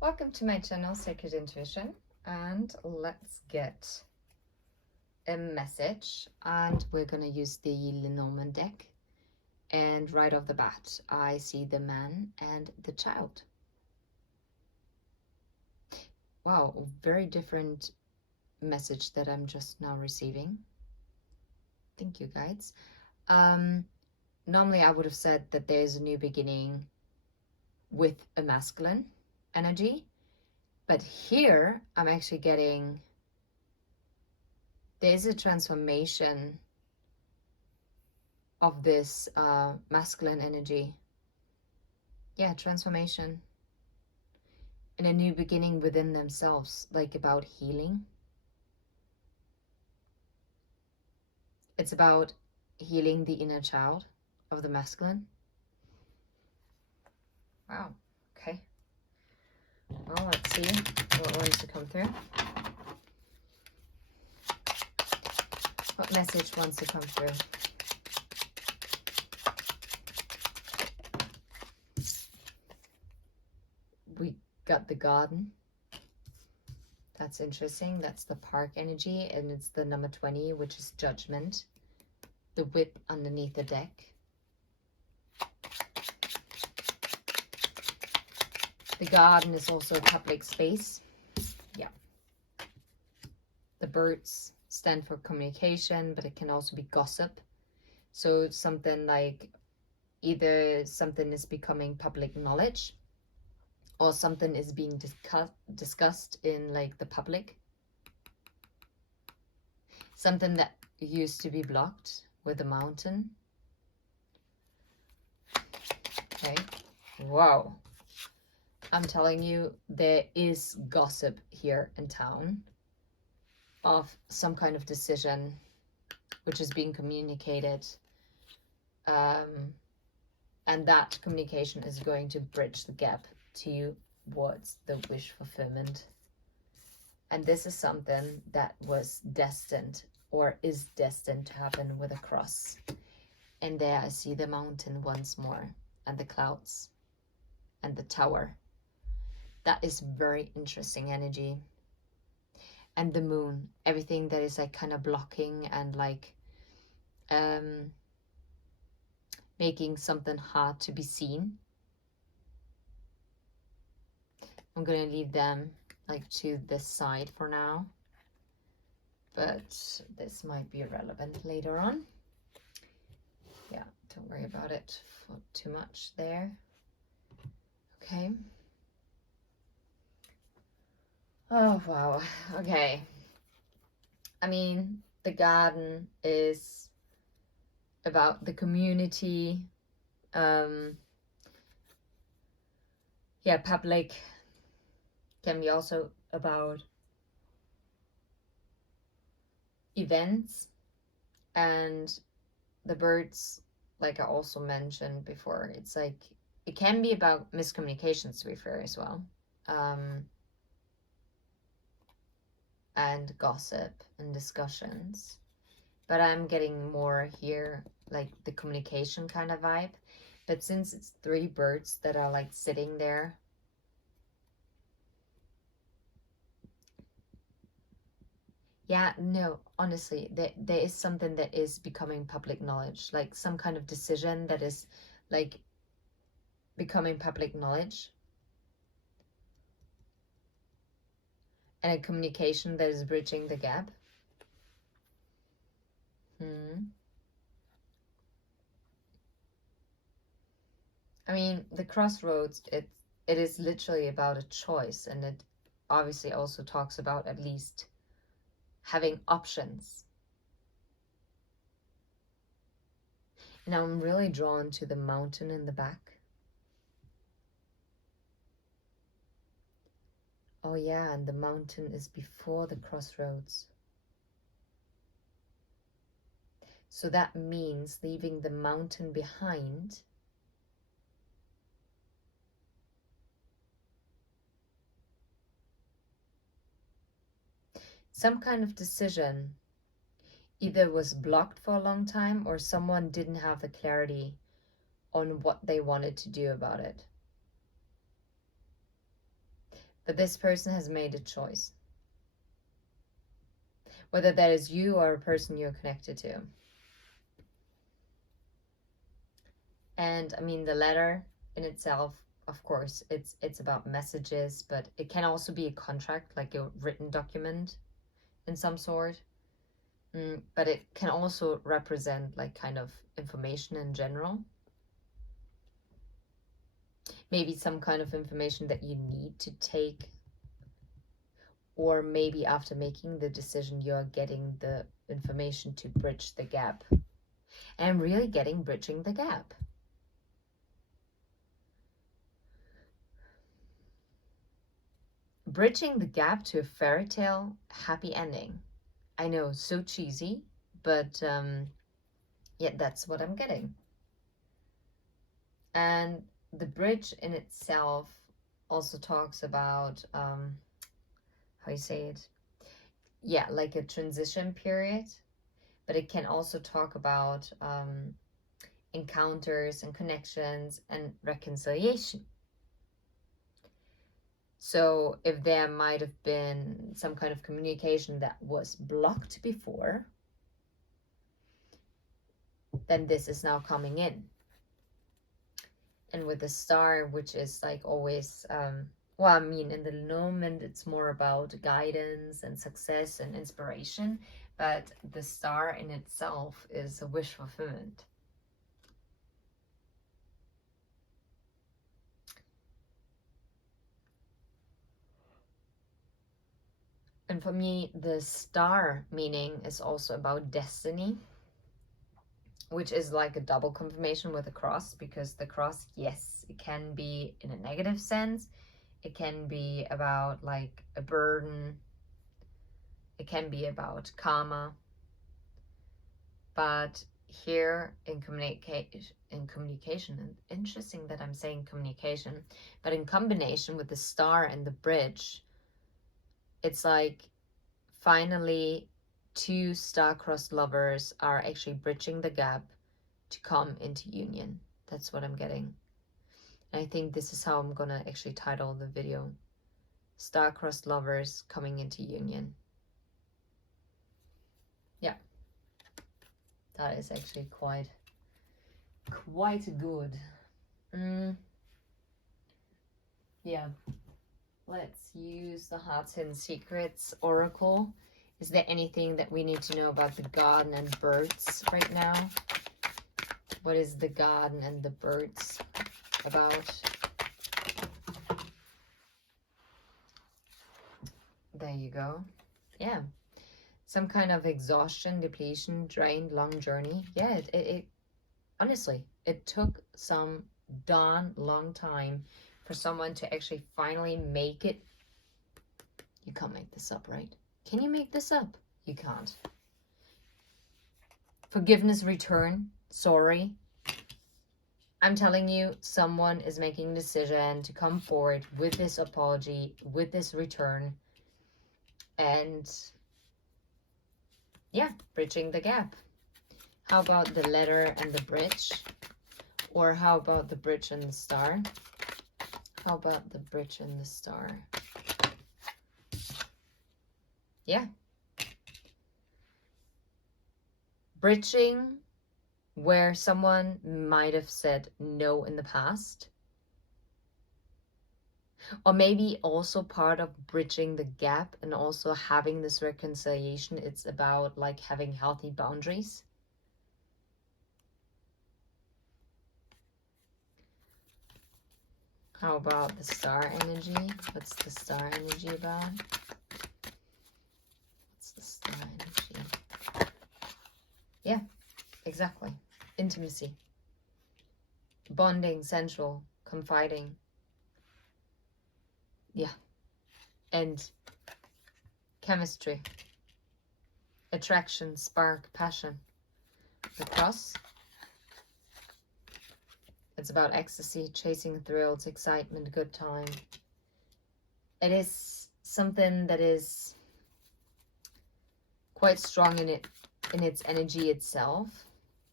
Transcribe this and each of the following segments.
Welcome to my channel, Sacred Intuition, and let's get a message. And we're going to use the Lenormand deck. And right off the bat, I see the man and the child. Wow, very different message that I'm just now receiving. Thank you, guides. Normally I would have said that there's a new beginning with a masculine energy, but here I'm actually getting there's a transformation of this masculine energy. Yeah, transformation and a new beginning within themselves, like about healing. It's about healing the inner child of the masculine. Wow, okay. Well, let's see what wants to come through. What message wants to come through? We got the garden. That's interesting. That's the park energy, and it's the number 20, which is judgment. The whip underneath the deck. The garden is also a public space. Yeah. The birds stand for communication, but it can also be gossip. So it's something like either something is becoming public knowledge or something is being discussed in like the public. Something that used to be blocked with a mountain. Okay. Wow. I'm telling you, there is gossip here in town of some kind of decision which is being communicated. And that communication is going to bridge the gap towards the wish fulfillment. And this is something that was destined or is destined to happen with a cross. And there I see the mountain once more, and the clouds and the tower. That is very interesting energy. And the moon, everything that is like kind of blocking and like making something hard to be seen. I'm going to leave them like to this side for now, but this might be relevant later on. Yeah, don't worry about it for too much there. Okay. Oh, wow. Okay. I mean, the garden is about the community. Yeah, public can be also about events, and the birds, like I also mentioned before, it's like it can be about miscommunications, to be fair, as well. And gossip and discussions, but I'm getting more here like the communication kind of vibe. But since it's 3 birds that are like sitting there, yeah, no, honestly, there is something that is becoming public knowledge, like some kind of decision that is like becoming public knowledge, and a communication that is bridging the gap. I mean, the crossroads, it is literally about a choice, and it obviously also talks about at least having options. And I'm really drawn to the mountain in the back. Oh yeah, and the mountain is before the crossroads. So that means leaving the mountain behind some kind of decision either was blocked for a long time or someone didn't have the clarity on what they wanted to do about it. But this person has made a choice. Whether that is you or a person you're connected to. And I mean, the letter in itself, of course, it's about messages, but it can also be a contract, like a written document in some sort. But it can also represent like kind of information in general. Maybe some kind of information that you need to take, or maybe after making the decision, you're getting the information to bridge the gap. And I'm really getting bridging the gap. Bridging the gap to a fairy tale happy ending. I know, so cheesy, but yeah, that's what I'm getting. And the bridge in itself also talks about, how you say it? Yeah, like a transition period, but it can also talk about encounters and connections and reconciliation. So if there might have been some kind of communication that was blocked before, then this is now coming in. And with the star, which is like always, well, I mean, in the moment, it's more about guidance and success and inspiration, but the star in itself is a wish fulfillment. And for me, the star meaning is also about destiny, which is like a double confirmation with a cross, because the cross, yes, it can be in a negative sense. It can be about like a burden. It can be about karma. But here in communication, and interesting that I'm saying communication, but in combination with the star and the bridge, it's like finally two star-crossed lovers are actually bridging the gap to come into union. That's what I'm getting. And I think this is how I'm gonna actually title the video. Star-crossed lovers coming into union. Yeah. That is actually quite good. Yeah. Let's use the Hearts and Secrets Oracle. Is there anything that we need to know about the garden and birds right now? What is the garden and the birds about? There you go. Yeah. Some kind of exhaustion, depletion, drained, long journey. Yeah, it honestly, it took some darn long time for someone to actually finally make it. You can't make this up, right? Can you make this up? You can't. Forgiveness, return, sorry. I'm telling you, someone is making a decision to come forward with this apology, with this return, and yeah, bridging the gap. How about the letter and the bridge? Or how about the bridge and the star? How about the bridge and the star? Yeah. Bridging where someone might have said no in the past. Or maybe also part of bridging the gap and also having this reconciliation, it's about like having healthy boundaries. How about the star energy? What's the star energy about? What's the star energy? Yeah, exactly. Intimacy. Bonding, sensual, confiding. Yeah. And chemistry. Attraction, spark, passion. The cross. It's about ecstasy, chasing thrills, excitement, good time. It is something that is quite strong in its energy itself.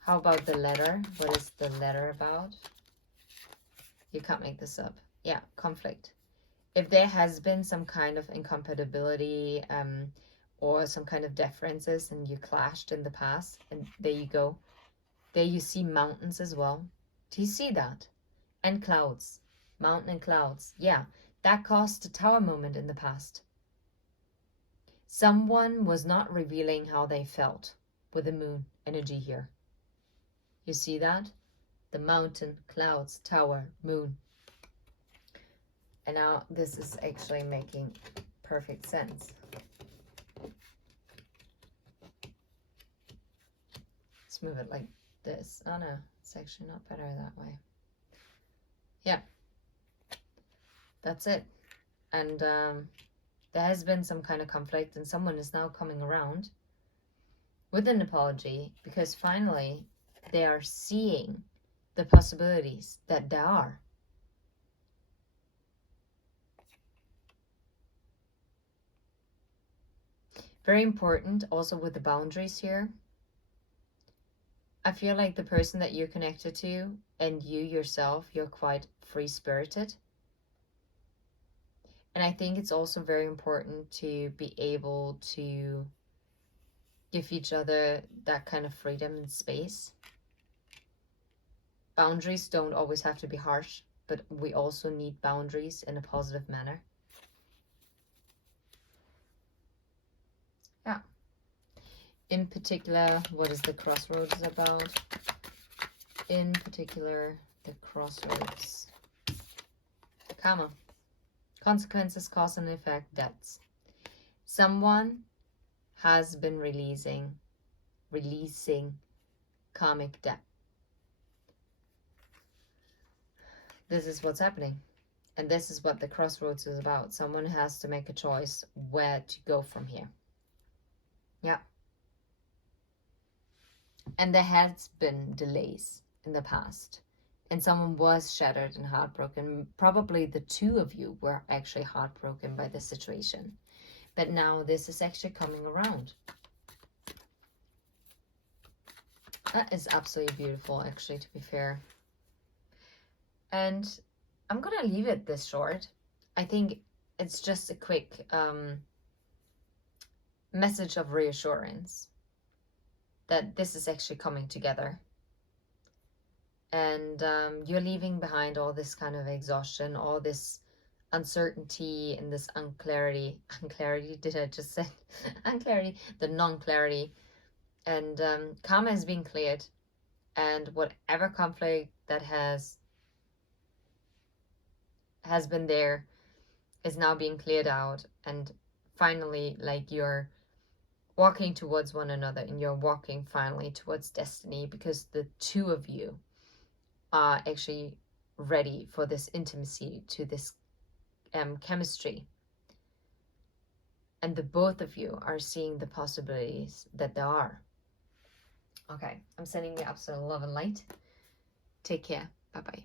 How about the letter? What is the letter about? You can't make this up. Yeah, conflict. if there has been some kind of incompatibility or some kind of differences and you clashed in the past, and there you go. There you see mountains as well. Do you see that? And clouds. Mountain and clouds. Yeah, that caused a tower moment in the past. Someone was not revealing how they felt with the moon energy here. You see that? The mountain, clouds, tower, moon. And now this is actually making perfect sense. Let's move it like this. Oh no, it's actually not better that way. Yeah, that's it. And there has been some kind of conflict, and someone is now coming around with an apology because finally they are seeing the possibilities that there are. Very important also with the boundaries here. I feel like the person that you're connected to and you yourself, you're quite free-spirited. And I think it's also very important to be able to give each other that kind of freedom and space. Boundaries don't always have to be harsh, but we also need boundaries in a positive manner. Yeah. In particular, what is the crossroads about? In particular, the crossroads. Karma. Consequences, cause and effect, debts. Someone has been releasing karmic debt. This is what's happening. And this is what the crossroads is about. Someone has to make a choice where to go from here. Yeah. And there has been delays in the past. And someone was shattered and heartbroken. Probably the two of you were actually heartbroken by the situation. But now this is actually coming around. That is absolutely beautiful, actually, to be fair. And I'm going to leave it this short. I think it's just a quick message of reassurance that this is actually coming together. And you're leaving behind all this kind of exhaustion, all this uncertainty and this unclarity. Did I just say unclarity? The non-clarity. And karma has been cleared. And whatever conflict that has been there is now being cleared out. And finally, like, you're walking towards one another, and you're walking finally towards destiny, because the two of you are actually ready for this intimacy, to this chemistry. And the both of you are seeing the possibilities that there are. Okay, I'm sending you absolute love and light. Take care. Bye-bye.